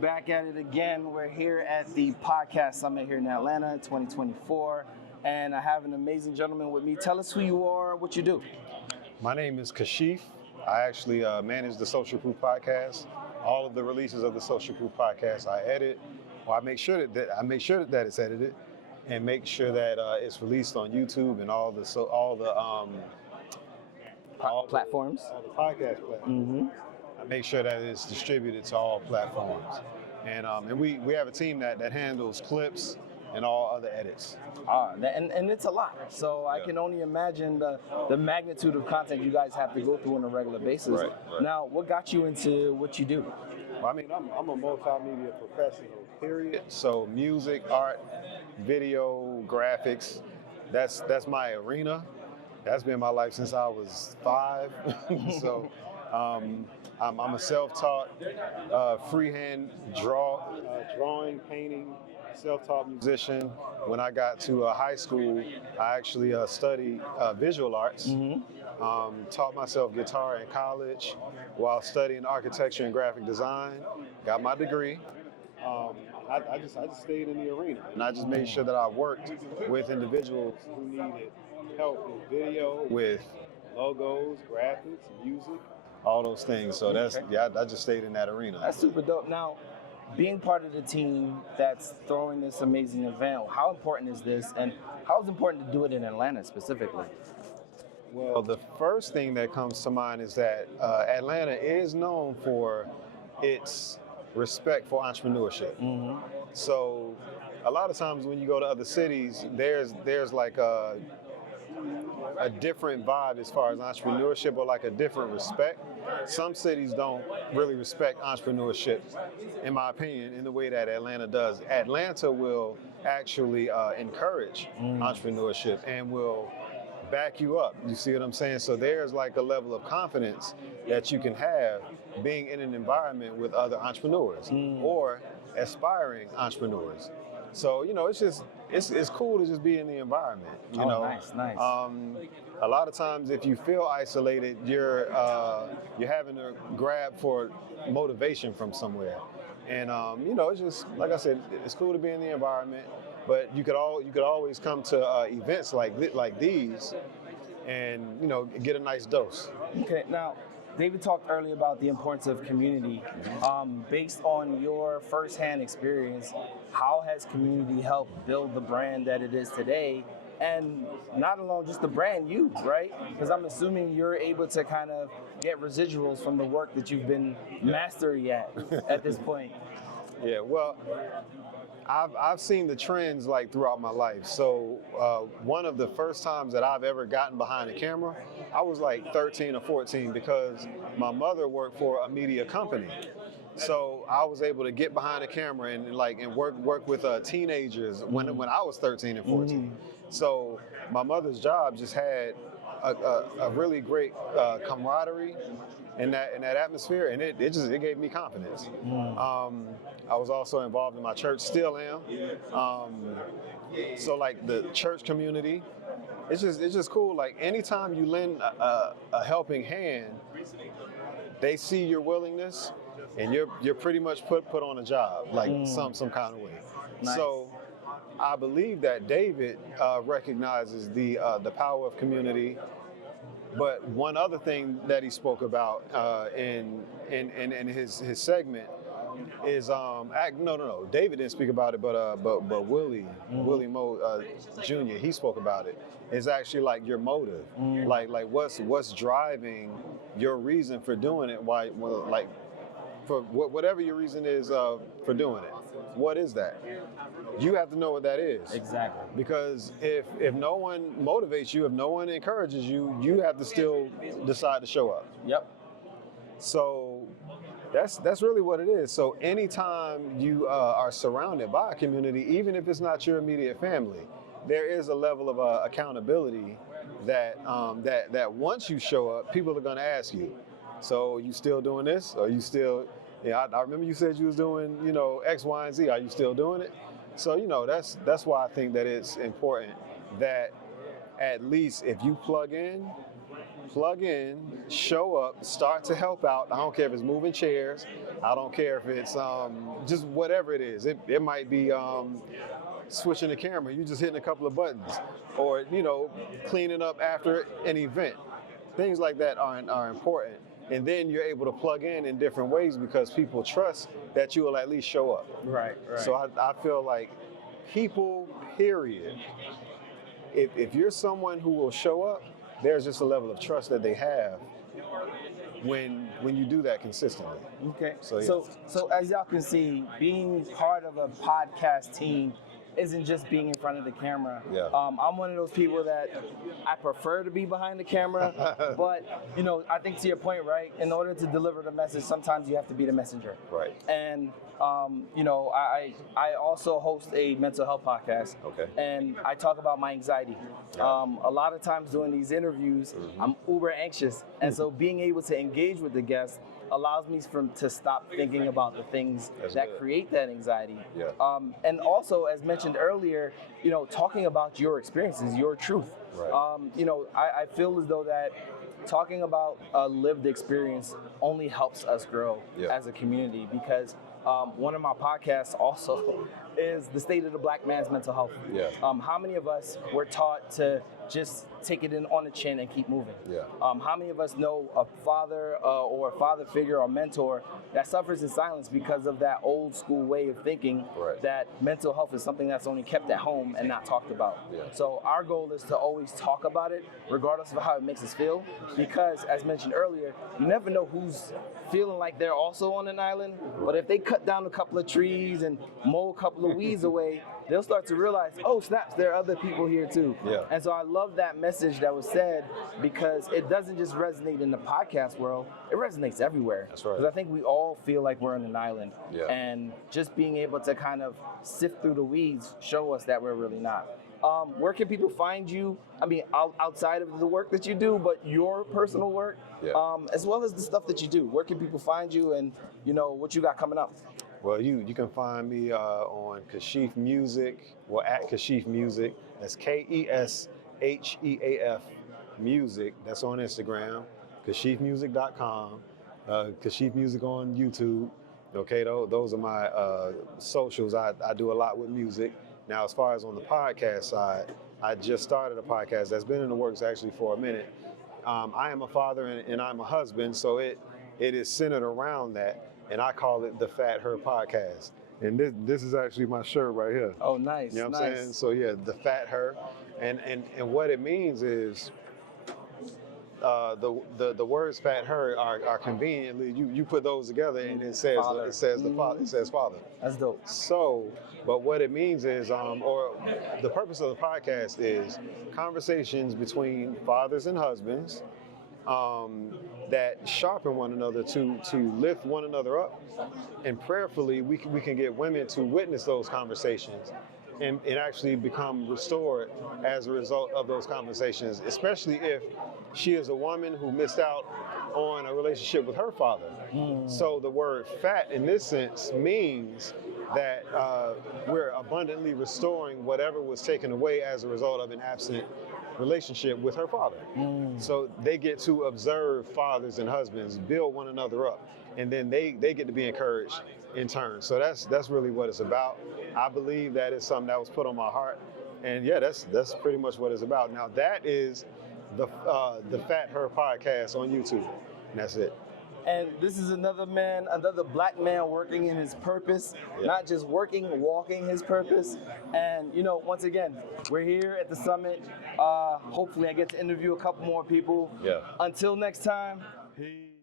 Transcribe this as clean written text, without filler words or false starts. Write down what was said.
back at it again. We're here at the podcast summit here in Atlanta 2024, and I have an amazing gentleman with me. Tell us who you are, what you do. My name is Kashif. I actually manage the Social Proof podcast. All of the releases of the Social Proof podcast I edit. Well, I make sure that it's edited, and make sure that it's released on YouTube and all the platforms. All the podcast platforms. I make sure that it's distributed to all platforms, and we have a team that handles clips and all other edits. And it's a lot. So I can only imagine the magnitude of content you guys have to go through on a regular basis. Right. Now, what got you into what you do? Well, I mean, I'm a multimedia professional, period. So music, art, video, graphics, that's my arena. That's been my life since I was 5. So I'm a self-taught freehand drawing, painting, self-taught musician. When I got to high school, I actually studied visual arts. Taught myself guitar in college while studying architecture and graphic design. Got my degree. I just stayed in the arena, and I just made sure that I worked with individuals who needed help with video, with logos, graphics, music, all those things. So I just stayed in that arena. That's super dope. Now, being part of the team that's throwing this amazing event, how important is this, and how is it important to do it in Atlanta specifically? Well, the first thing that comes to mind is that Atlanta is known for its respect for entrepreneurship. So a lot of times when you go to other cities, there's like a different vibe as far as entrepreneurship, or like a different respect. Some cities don't really respect entrepreneurship, in my opinion, in the way that Atlanta does. Atlanta will actually encourage entrepreneurship and will back you up. You see what I'm saying? So there's like a level of confidence that you can have being in an environment with other entrepreneurs or aspiring entrepreneurs. So, it's cool to just be in the environment, you know. Nice. A lot of times if you feel isolated, you're having to grab for motivation from somewhere. And, it's just, like I said, it's cool to be in the environment, but you could always come to events like these and, get a nice dose. Okay, now, David talked earlier about the importance of community. Based on your firsthand experience, how has community helped build the brand that it is today? And not alone just the brand, you, right? Because I'm assuming you're able to kind of get residuals from the work that you've been mastery at this point. Yeah, well, I've seen the trends like throughout my life. So one of the first times that I've ever gotten behind a camera, I was like 13 or 14 because my mother worked for a media company. So I was able to get behind a camera and work with teenagers when I was 13 and 14. So my mother's job just had a really great camaraderie in that atmosphere, and it gave me confidence. I was also involved in my church, still am. So like the church community, it's just cool. Like anytime you lend a helping hand, they see your willingness, and you're pretty much put on a job, like some kind of way. Nice. So I believe that David recognizes the power of community. But one other thing that he spoke about in his segment is no. David didn't speak about it, but Willie Mo Jr. He spoke about it. It's actually like your motive, like what's driving your reason for doing it. For whatever your reason is for doing it, what is that? You have to know what that is. Exactly. Because if no one motivates you, if no one encourages you, you have to still decide to show up. Yep. So that's really what it is. So anytime you are surrounded by a community, even if it's not your immediate family, there is a level of accountability that once you show up, people are going to ask you, so you still doing this? Or you still, I remember you said you was doing, X, Y, and Z. Are you still doing it? So, that's why I think that it's important that at least if you plug in, plug in, show up, start to help out. I don't care if it's moving chairs. I don't care if it's just whatever it is. It might be switching the camera. You just hitting a couple of buttons, or cleaning up after an event. Things like that are important. And then you're able to plug in different ways because people trust that you will at least show up. Right. So I feel like people, period, if you're someone who will show up, there's just a level of trust that they have when you do that consistently. Okay. So, yeah. So as y'all can see, being part of a podcast team isn't just being in front of the camera. Yeah. I'm one of those people that I prefer to be behind the camera, but I think to your point, right? In order to deliver the message, sometimes you have to be the messenger. Right. And I also host a mental health podcast. Okay. And I talk about my anxiety. Yeah. A lot of times during these interviews, I'm uber anxious, and so being able to engage with the guests allows me to stop thinking about the things that create that anxiety. Yeah. And also, as mentioned earlier, talking about your experiences, your truth. Right. I feel as though that talking about a lived experience only helps us grow as a community, because one of my podcasts also is the state of the black man's mental health. Yeah. How many of us were taught to just take it in on the chin and keep moving? Yeah. How many of us know a father or a father figure or mentor that suffers in silence because of that old school way of thinking that mental health is something that's only kept at home and not talked about? Yeah. So our goal is to always talk about it, regardless of how it makes us feel, because as mentioned earlier, you never know who's feeling like they're also on an island, but if they cut down a couple of trees and mow a couple of weeds away, they'll start to realize, oh snaps, there are other people here too. Yeah. And so I love that message that was said, because it doesn't just resonate in the podcast world, it resonates everywhere. That's right. Because I think we all feel like we're on an island. Yeah. And just being able to kind of sift through the weeds show us that we're really not. Where can people find you? I mean, outside of the work that you do, but your personal work, as well as the stuff that you do. Where can people find you, and what you got coming up? Well, you can find me on Kashif Music, at Kashif Music. That's KESHEAF Music. That's on Instagram. KashifMusic.com. Kashif Music on YouTube. Okay, those are my socials. I do a lot with music. Now, as far as on the podcast side, I just started a podcast that's been in the works actually for a minute. I am a father and I'm a husband, so it is centered around that. And I call it the Fat Her Podcast. And this is actually my shirt right here. Oh, nice. You know what I'm saying? So yeah, the Fat Her. And what it means is the words Fat Her are conveniently, you put those together and it says father. It says father. That's dope. So, but what it means is, or the purpose of the podcast is conversations between fathers and husbands, that sharpen one another to lift one another up, and prayerfully we can get women to witness those conversations and actually become restored as a result of those conversations, especially if she is a woman who missed out on a relationship with her father. So the word fat in this sense means that we're abundantly restoring whatever was taken away as a result of an absent relationship with her father. So they get to observe fathers and husbands build one another up, and then they get to be encouraged in turn. So that's really what it's about. I believe that is something that was put on my heart, and yeah, that's pretty much what it's about. Now that is the Fat Her Podcast on YouTube, and that's it. And this is another black man working in his purpose, not just working, walking his purpose. And once again, we're here at the summit. Hopefully I get to interview a couple more people. Yeah. Until next time, peace.